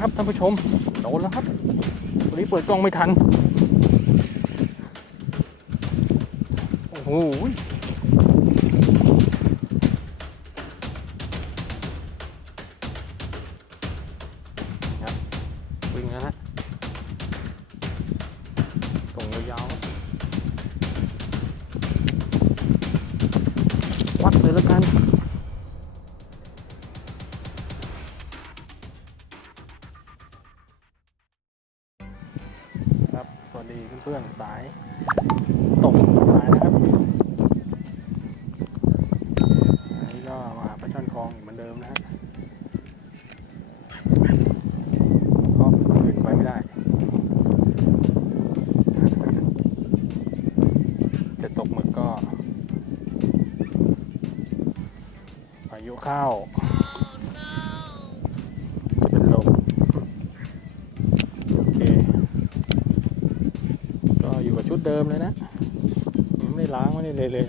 ครับท่านผู้ชมโดนแล้วครับวันนี้เปิดกล้องไม่ทัน โอ้โหวิ่งแล้วนะตรงยาววัดเลยแล้วกัน ก็มาปลาช่อนทองอีกเหมือนเดิมนะฮะก็อื่นไปไม่ได้จะตกหมึกก็พายุเข้าจะเป็นลมโอเค ก็อยู่กับชุดเดิมเลยนะ ไม่ได้ล้างไม่ได้เลยเลย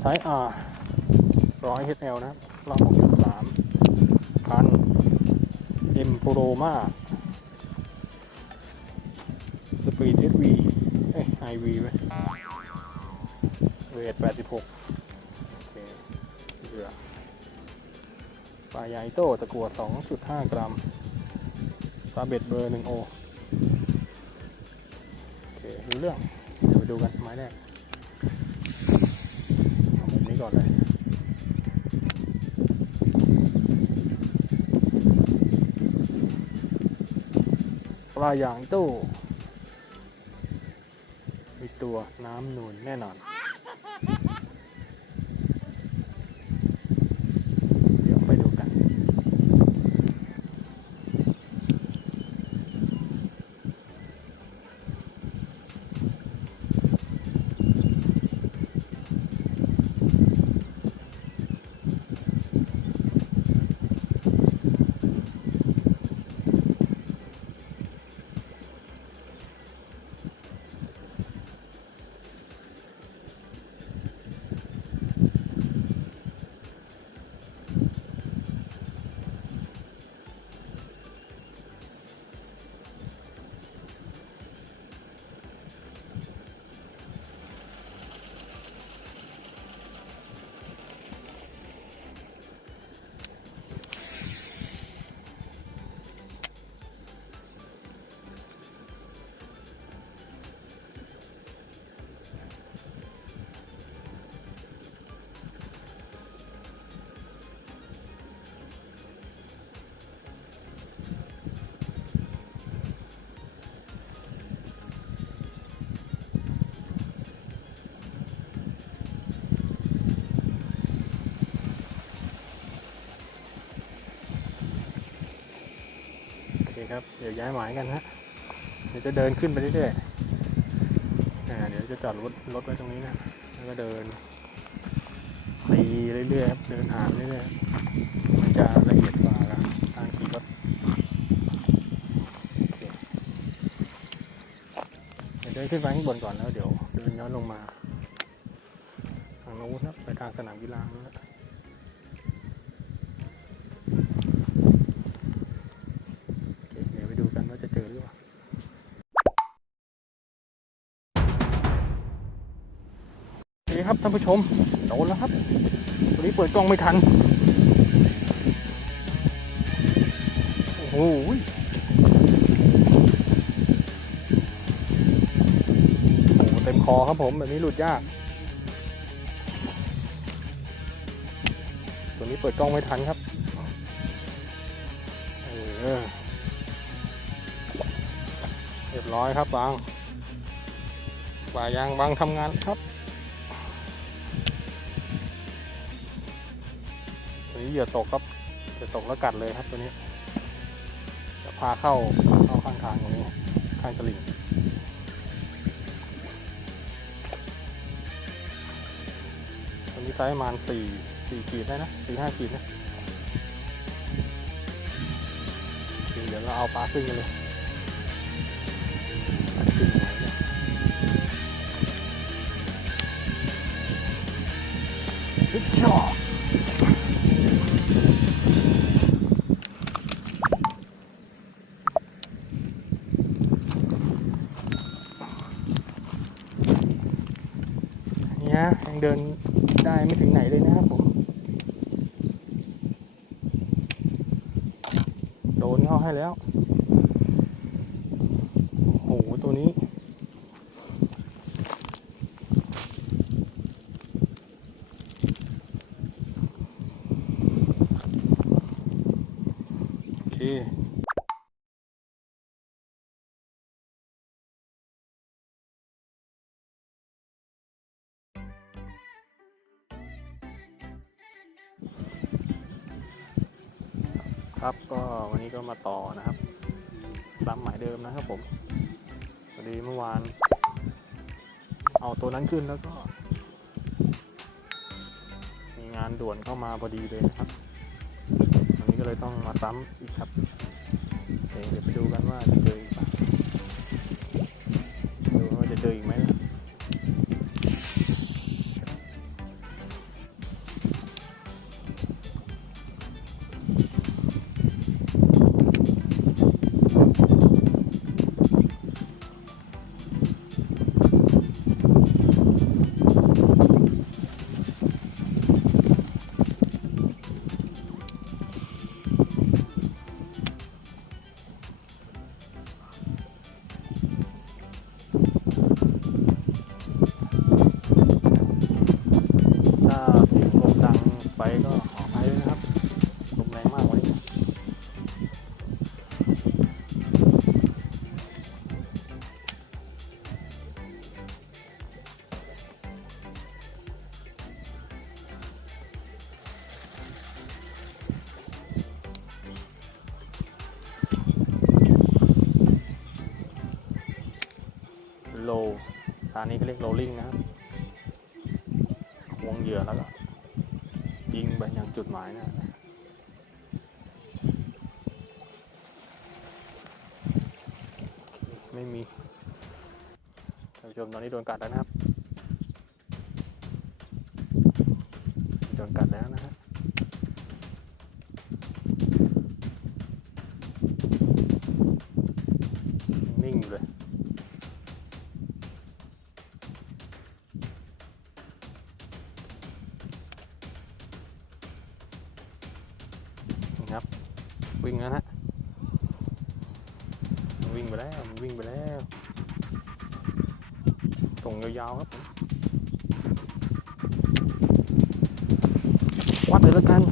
ใช้ R ร้อย HL นะครับรอบ6.3คัน M Pro มากสปีด SV เอ้ย IV ไหมเวท 86 โอเคเหลือปลาใหญ่โต้ตะกั่ว2.5 กรัมปลาเบ็ดเบอร์1โอโอเคเรื่อง เดี๋ยวไปดูกันไม้แรก นี้ก่อนเลยปลาอย่างตู้ มีตัวน้ำนูนแน่นอน ครับ เดี๋ยวย้ายหมายกันฮะ เดี๋ยวจะเดินขึ้นไปเรื่อยๆเดี๋ยวจะจอดรถรถไว้ตรงนี้นะ แล้วก็เดินตีเรื่อยๆครับ เดินหามเรื่อยๆ มันจะละเอียดกว่าทางขี่รถเดี๋ยวเดินขึ้นไปข้างบนก่อนแล้วเดี๋ยวเดินย้อนลงมาทางโน้นครับไปทางสนามกีฬานู้นน ครับท่านผู้ชมโดนแล้วครับวันนี้เปิดกล้องไม่ทัน โอ้โหเต็มคอครับผมแบบนี้หลุดยาก ตัวนี้เปิดกล้องไม่ทันครับเรียบร้อยครับบางบายางบางทำงานครับ นี้เหยื่อตกครับเหยื่อตกแล้วกัดเลยครับตัวนี้ จะพาเข้าเข้าข้างทางตรงนี้ข้างตลิ่งตัวนี้ไซส์ประมาณสี่สี่ขีดได้นะสี่ห้าขีดนะเดี๋ยวเราเอาปลาขึ้นกันเลยปลาขึ้นไหนเนี่ยชอบ ยยังเดินได้ไม่ถึงไหนเลยนะครับผม โดนเข้าให้แล้ว ครับก็วันนี้ก็มาต่อนะครับตามหมายเดิมนะครับผมพอดีเมื่อวาน เอาตัวนั้นขึ้นแล้วก็ มีงานด่วนเข้ามาพอดีเลยนะครับวันนี้ก็เลยต้องมาซ้ำอีกครับเดี๋ยวไปดูกันว่าจะเจออีกปะดูว่าจะเจออีกไหมนะ ทางนี้ก็เรียกโรลลิ่งนะครับ วงเหยื่อแล้วก็ยิงไปยังจุดหมายนะไม่มีท่านผู้ชมตอนนี้โดนกัดแล้วนะครับ วิ่งนะฮะวิ่งไปแล้ววิ่งไปแล้วส่งยาวๆครับผมวัดเลยแล้วกัน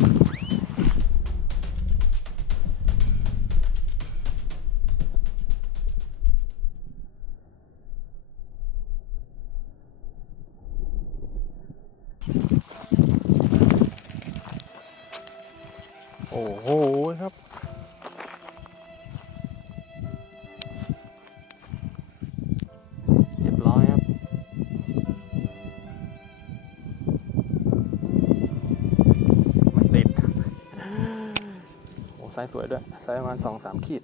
โอ้ไซส์สวยด้วยไซส์ประมาณสองสามขีด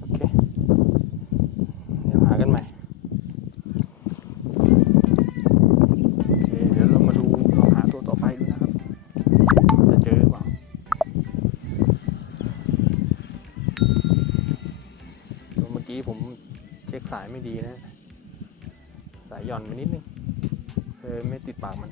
โอเค เดี๋ยวหากันใหม่เดี๋ยวเรามาดูเราหาตัวต่อไปดูนะครับ จะเจอหรือเปล่า เมื่อกี้ผมเช็คสายไม่ดีนะ สายหย่อนไปนิดนึง เออไม่ติดปากมัน